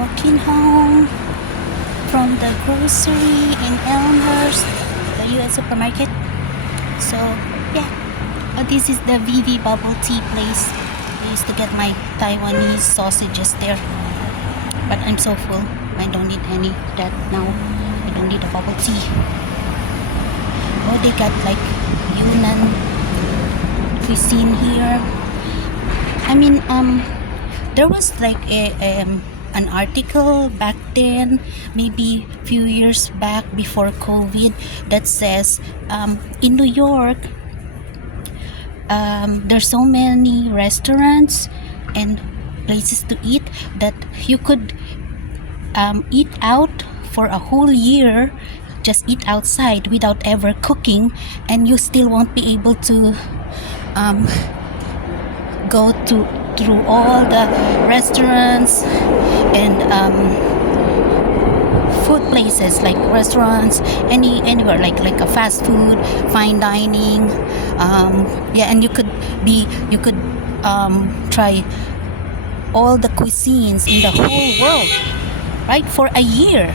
walking home from the grocery in Elmhurst, the US supermarket. So yeah, this is the VV bubble tea place. I used to get my Taiwanese sausages there, but I'm so full. I don't need any of that now. I don't need a bubble tea. Oh, they got like Yunnan cuisine here. I mean, there was like an article back then, maybe a few years back before COVID, that says in New York, there's so many restaurants and places to eat that you could eat out for a whole year, just eat outside without ever cooking, and you still won't be able to go through all the restaurants and food places, like restaurants, anywhere, like a fast food, fine dining, and you could try all the cuisines in the whole world, right, for a year.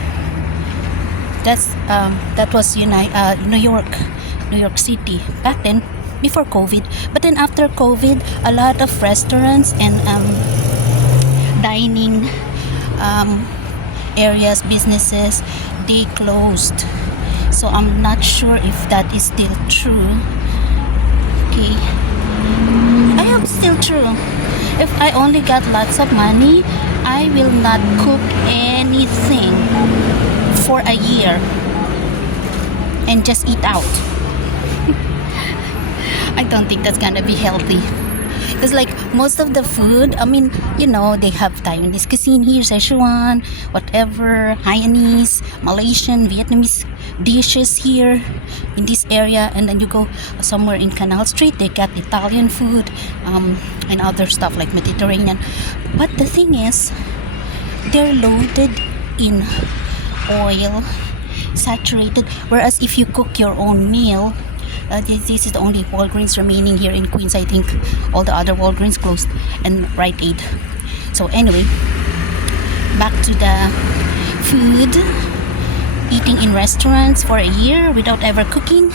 That was New York City back then, before COVID. But then after COVID, a lot of restaurants and dining areas, businesses, they closed. So I'm not sure if that is still true. Okay, I hope it's still true. If I only got lots of money, I will not cook anything for a year and just eat out. I don't think that's gonna be healthy. Because like most of the food, I mean, they have Taiwanese cuisine here, Szechuan, whatever, Hainanese, Malaysian, Vietnamese dishes here in this area. And then you go somewhere in Canal Street, they got Italian food and other stuff like Mediterranean. But the thing is, they're loaded in oil, saturated. Whereas if you cook your own meal, this is the only Walgreens remaining here in Queens. I think all the other Walgreens closed, and Rite Aid. So anyway, back to the food. Eating in restaurants for a year without ever cooking.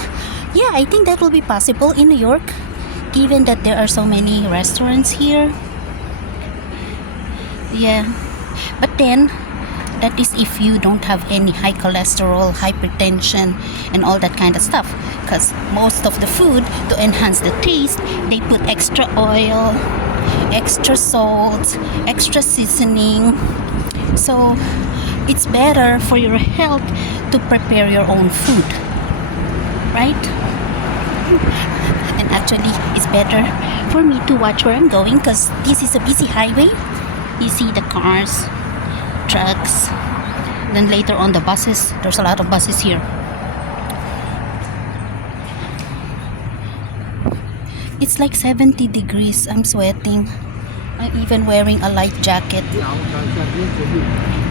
Yeah, I think that will be possible in New York, given that there are so many restaurants here. Yeah, but then that is if you don't have any high cholesterol, hypertension, and all that kind of stuff. Because most of the food, to enhance the taste, they put extra oil, extra salt, extra seasoning. So it's better for your health to prepare your own food, right? And actually, it's better for me to watch where I'm going, because this is a busy highway. You see the cars, trucks, then later on the buses. There's a lot of buses here. It's like 70 degrees. I'm sweating. I'm even wearing a light jacket.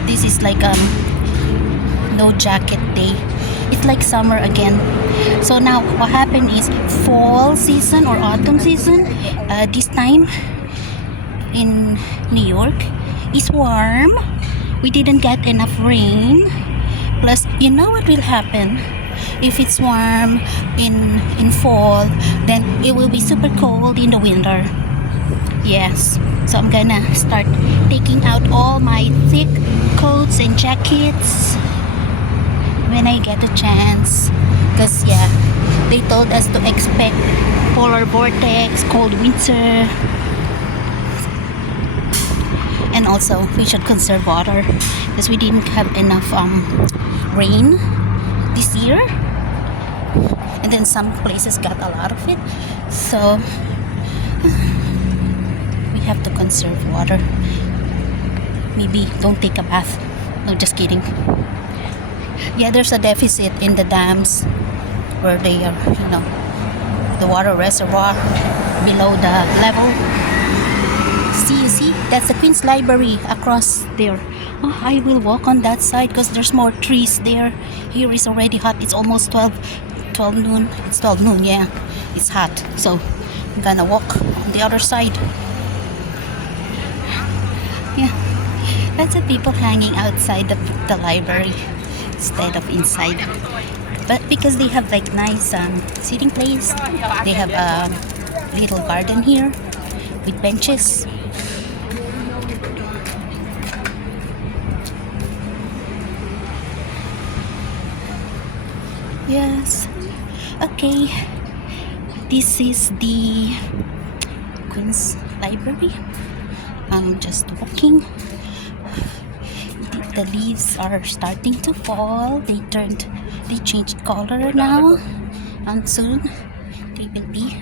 This is like no jacket day. It's like summer again. So now what happened is, fall season or autumn season, this time in New York is warm. We didn't get enough rain. Plus, you know what will happen? If it's warm in fall, then it will be super cold in the winter. Yes, so I'm gonna start taking out all my thick coats and jackets when I get a chance. Because yeah, they told us to expect polar vortex, cold winter. And also, we should conserve water because we didn't have enough rain this year. And then some places got a lot of it. So we have to conserve water. Maybe don't take a bath. No, just kidding. Yeah, there's a deficit in the dams where they are, the water reservoir below the level. See, that's the Queen's Library across there. Oh, I will walk on that side because there's more trees there. Here is already hot. It's almost 12 noon. It's 12 noon, yeah. It's hot. So I'm gonna walk on the other side. Yeah. Lots of people hanging outside the library instead of inside. But because they have like nice sitting place, they have a little garden here with benches. Yes. Okay. This is the Queen's Library. I'm just walking. The leaves are starting to fall. They changed color now, and soon they will be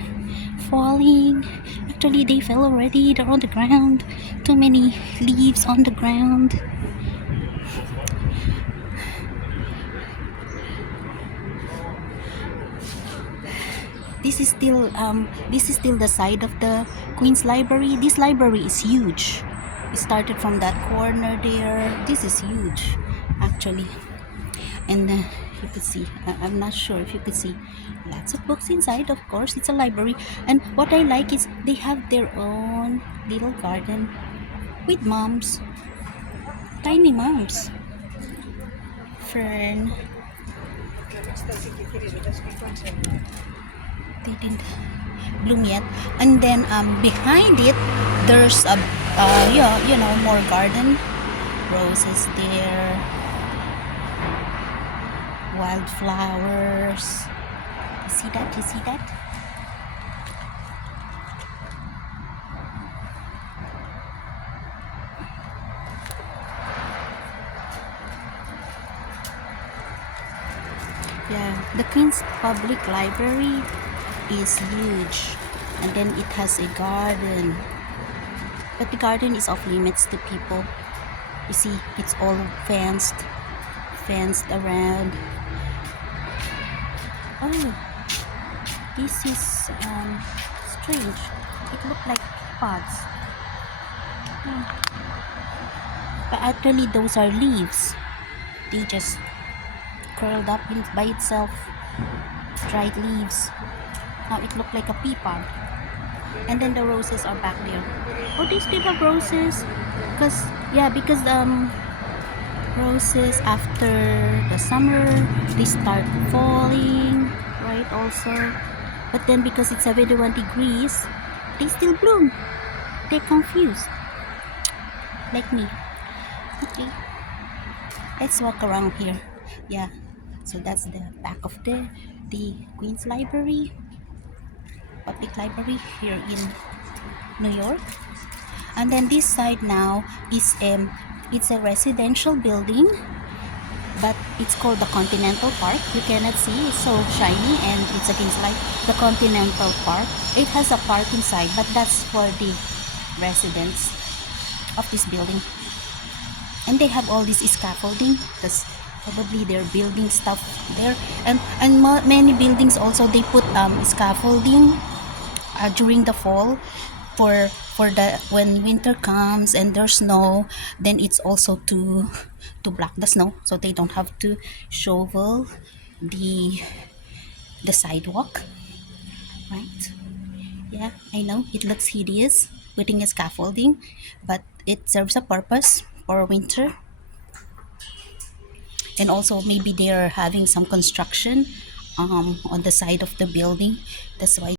falling. Actually, they fell already. They're on the ground. Too many leaves on the ground. This is still the side of the Queen's Library. This library is huge. It started from that corner there. This is huge, actually. And you could see, I'm not sure if you could see, lots of books inside. Of course, it's a library. And what I like is they have their own little garden with mums, tiny mums. Fern. They didn't bloom yet. And then behind it, there's a yeah, more garden, roses there, wildflowers. You see that? You see that? Yeah, the Queen's Public Library is huge, and then it has a garden, but the garden is off limits to people. You see, it's all fenced around. Oh, this is strange. It looked like pods. Hmm. But actually those are leaves. They just curled up by itself. Dried leaves. Now it looked like a pea pod. And then the roses are back there. Oh, they still have roses. Because roses after the summer they start falling, right? Also, but then because it's 71 degrees, they still bloom. They're confused, like me. Okay, let's walk around here. Yeah, so that's the back of the Queen's Library, Public Library here in New York. And then this side now is it's a residential building, but it's called the Continental Park. You cannot see, it's so shiny and it's against light. The Continental Park, it has a park inside, but that's for the residents of this building. And they have all this scaffolding because probably they're building stuff there. And many buildings also, they put scaffolding during the fall for the when winter comes and there's snow, then it's also to block the snow, so they don't have to shovel the sidewalk, right? Yeah, I know it looks hideous putting a scaffolding, but it serves a purpose for winter. And also maybe they're having some construction on the side of the building, that's why